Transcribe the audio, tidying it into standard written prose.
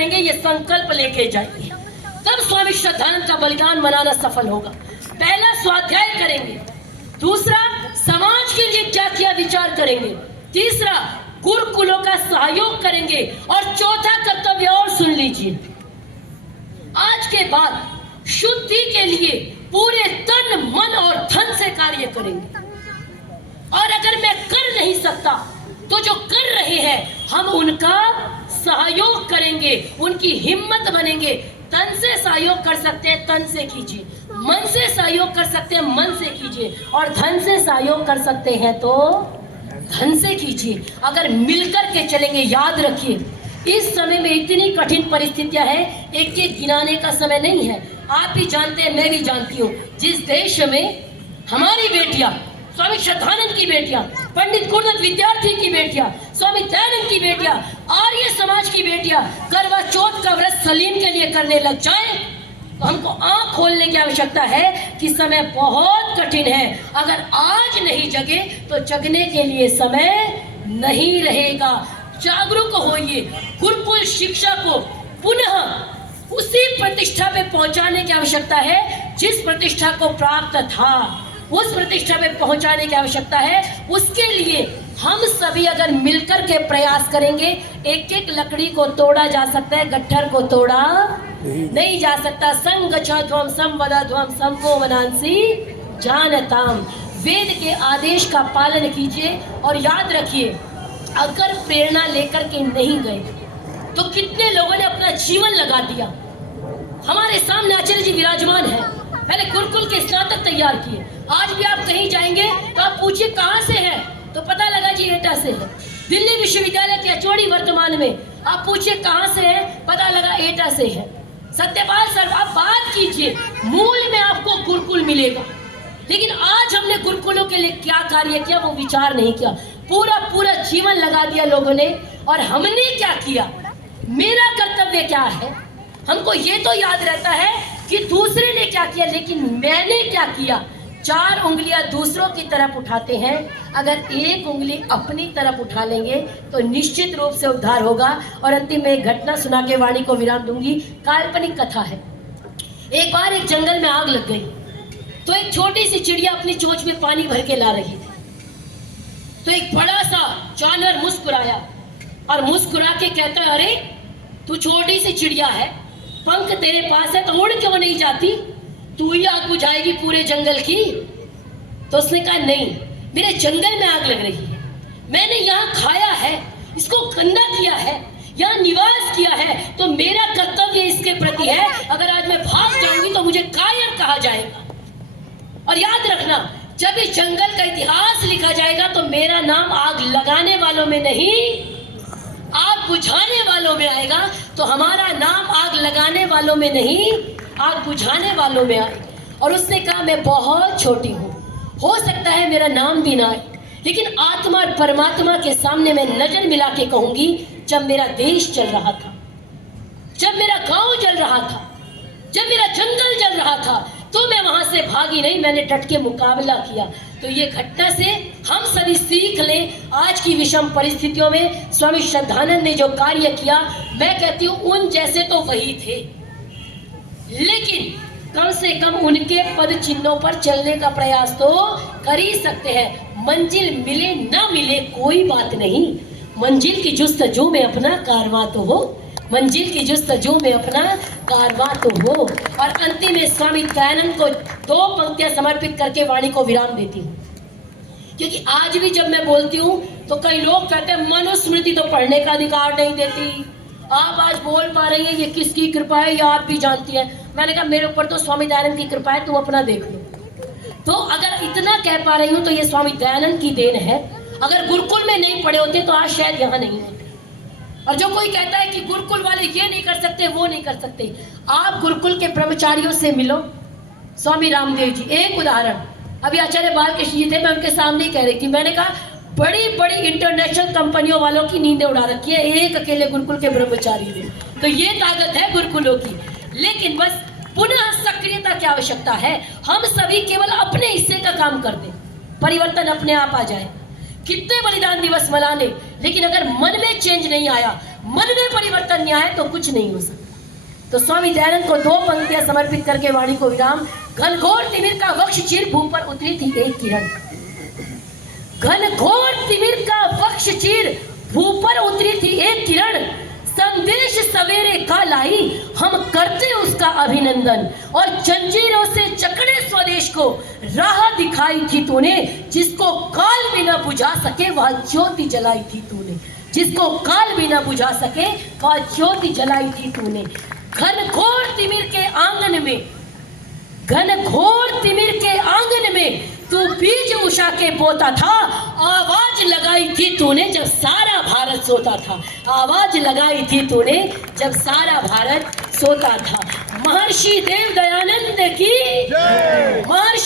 करेंगे, ये संकल्प लेके जाइए, तब स्वामी श्रद्धानंद का बलिदान मनाना सफल होगा। पहला स्वाध्याय करेंगे, दूसरा समाज के लिए क्या किया विचार करेंगे, तीसरा गुरुकुलों का सहयोग करेंगे, और चौथा कर्तव्य और सुन लीजिए, आज के बाद शुद्धि के लिए पूरे तन मन और धन से कार्य करेंगे। और अगर मैं कर नहीं सकता तो जो कर रहे हैं हम उनका सहयोग करेंगे, उनकी हिम्मत बनेंगे। तन से सहयोग कर सकते हैं, तन से कीजिए, मन से सहयोग कर सकते हैं, मन से कीजिए, और धन से सहयोग कर सकते हैं तो धन से कीजिए। अगर मिलकर के चलेंगे, याद रखिए इस समय में इतनी कठिन परिस्थितियां हैं, एक एक गिनाने का समय नहीं है। आप भी जानते हैं, मैं भी जानती हूँ, जिस देश में हमारी बेटियां, स्वामी श्रद्धानंद की बेटियां, पंडित गुरुदत्त विद्यार्थी की बेटियां, स्वामी दयानंद की बेटियां, आर्य समाज की बेटियां करवा चौथ का व्रत सलीम के लिए करने लग जाए, तो हमको आंख खोलने की आवश्यकता है कि समय बहुत कठिन है। अगर आज नहीं जगे तो जगने के लिए समय नहीं रहेगा। जागरूक होइए, गुरुकुल शिक्षा को पुनः उसी प्रतिष्ठा पे पहुंचाने की आवश्यकता है जिस प्रतिष्ठा को प्राप्त था, उस प्रतिष्ठा पे पहुंचाने की आवश्यकता है। उसके लिए हम सभी अगर मिलकर के प्रयास करेंगे, एक एक लकड़ी को तोड़ा जा सकता है, गट्ठर को तोड़ा नहीं जा सकता। संगच्छध्वम संवदध्वम समको वनांसी जानताम। वेद के आदेश का पालन कीजिए, और याद रखिए अगर प्रेरणा लेकर के नहीं गए तो कितने लोगों ने अपना जीवन लगा दिया। हमारे सामने आचार्य जी विराजमान है, पहले गुरुकुल के स्नातक तैयार किए। आज भी आप कहीं जाएंगे तो आप पूछिए कहाँ से है, तो पता लगा जी एटा से है। दिल्ली विश्वविद्यालय की एचओडी वर्तमान में, आप पूछिए कहाँ से है, पता लगा एटा से है। सत्यपाल सर, आप बात कीजिए, मूल में आपको गुरुकुल मिलेगा। लेकिन आज हमने गुरुकुलों के लिए क्या कार्य किया वो विचार नहीं किया। पूरा पूरा जीवन लगा दिया लोगों ने, और हमने क्या किया, मेरा कर्तव्य क्या है। हमको ये तो याद रहता है कि दूसरे ने क्या किया, लेकिन मैंने क्या किया। 4 उंगलियां दूसरों की तरफ उठाते हैं, अगर एक उंगली अपनी तरफ उठा लेंगे तो निश्चित रूप से उद्धार होगा। और अंतिम में एक घटना सुना के वाणी को विराम दूंगी। काल्पनिक कथा है। एक बार एक जंगल में आग लग गई, तो एक छोटी सी चिड़िया अपनी चोंच में पानी भर के ला रही थी। तो एक बड़ा सा जानवर मुस्कुराया और मुस्कुरा के कहता है, अरे तू छोटी सी चिड़िया है, पंख तेरे पास है तो उड़ क्यों नहीं जाती, तू ही आग बुझाएगी पूरे जंगल की। तो उसने कहा, नहीं, मेरे जंगल में आग लग रही है, मैंने यहाँ खाया है, इसको गंदा किया है, यहाँ निवास किया है, तो मेरा कर्तव्य इसके प्रति है। अगर आज मैं भाग जाऊंगी तो मुझे कायर कहा जाएगा। और याद रखना, जब इस जंगल का इतिहास लिखा जाएगा तो मेरा नाम आग लगाने वालों में नहीं, आग बुझाने वालों में आएगा। तो हमारा नाम आग लगाने वालों में नहीं, आग बुझाने वालों में आए। और उसने कहा, मैं बहुत छोटी हूँ, हो सकता है मेरा नाम भी ना आए, लेकिन आत्मा और परमात्मा के सामने मैं नजर मिला के कहूंगी, जब मेरा देश जल रहा था, जब मेरा गांव जल रहा था, जब मेरा जंगल जल रहा था, तो मैं वहां से भागी नहीं, मैंने डट के मुकाबला किया। तो ये घटना से हम सभी सीख लें। आज की विषम परिस्थितियों में स्वामी श्रद्धानंद ने जो कार्य किया, मैं कहती हूँ उन जैसे तो वही थे, लेकिन कम से कम उनके पद चिन्हों पर चलने का प्रयास तो कर ही सकते हैं। मंजिल मिले ना मिले कोई बात नहीं, मंजिल की जुस्तजू में अपना कारवां तो हो, मंजिल की जुस्तजू में अपना कारवां तो हो। और अंतिम में स्वामी दयानंद को 2 पंक्तियां समर्पित करके वाणी को विराम देती हूँ, क्योंकि आज भी जब मैं बोलती हूँ तो कई लोग कहते हैं मनुस्मृति तो पढ़ने का अधिकार नहीं देती। आप आज बोल पा रही हैं, ये किसकी कृपा है, ये आप भी जानती हैं। मैंने कहा, मेरे ऊपर तो स्वामी दयानंद की कृपा है, तुम अपना देख लो। तो अगर इतना कह पा रही हूँ तो ये स्वामी दयानंद की देन है। अगर गुरुकुल में नहीं पढ़े होते तो आज शायद यहाँ नहीं होते। और जो कोई कहता है कि गुरुकुल वाले ये नहीं कर सकते, वो नहीं कर सकते, आप गुरुकुल के ब्रह्मचारियों से मिलो। स्वामी रामदेव जी, एक उदाहरण, अभी आचार्य बालकृष्ण जी थे, मैं उनके सामने ही कह रही थी, मैंने कहा बड़ी बड़ी इंटरनेशनल कंपनियों वालों की नींदें उड़ा रखी है, एक अकेले गुरुकुल के ब्रह्मचारी ने। तो ये ताकत है गुरुकुलों की। लेकिन बस पुनः सक्रियता की आवश्यकता है। हम सभी केवल अपने हिस्से का काम कर दें, परिवर्तन अपने आप आ जाए। कितने बलिदान दिवस मना ले, लेकिन अगर मन में चेंज नहीं आया, मन में परिवर्तन नहीं आया तो कुछ नहीं हो सकता। तो स्वामी दयानंद को 2 पंक्तियां समर्पित करके वाणी को विराम। घनघोर तिमिर का वक्ष चीर भू पर उतरी थी एक किरण। घनघोर तिमिर का वक्ष चीर भू पर उतरी थी एक किरण। संदेश सवेरे का लाई, हम करते उसका अभिनंदन। और जंजीरों से जकड़े स्वदेश को राह दिखाई थी तूने, जिसको काल भी न बुझा सके वह ज्योति जलाई थी तूने। जिसको काल भी न बुझा सके वह ज्योति जलाई थी तूने। घनघोर तिमिर के आंगन में, घनघोर तिमिर के आंगन में तू बीज उषा के बोता था। आवाज लगाई थी तूने जब सारा भारत सोता था। आवाज लगाई थी तूने जब सारा भारत सोता था। महर्षि देव दयानंद की, महर्षि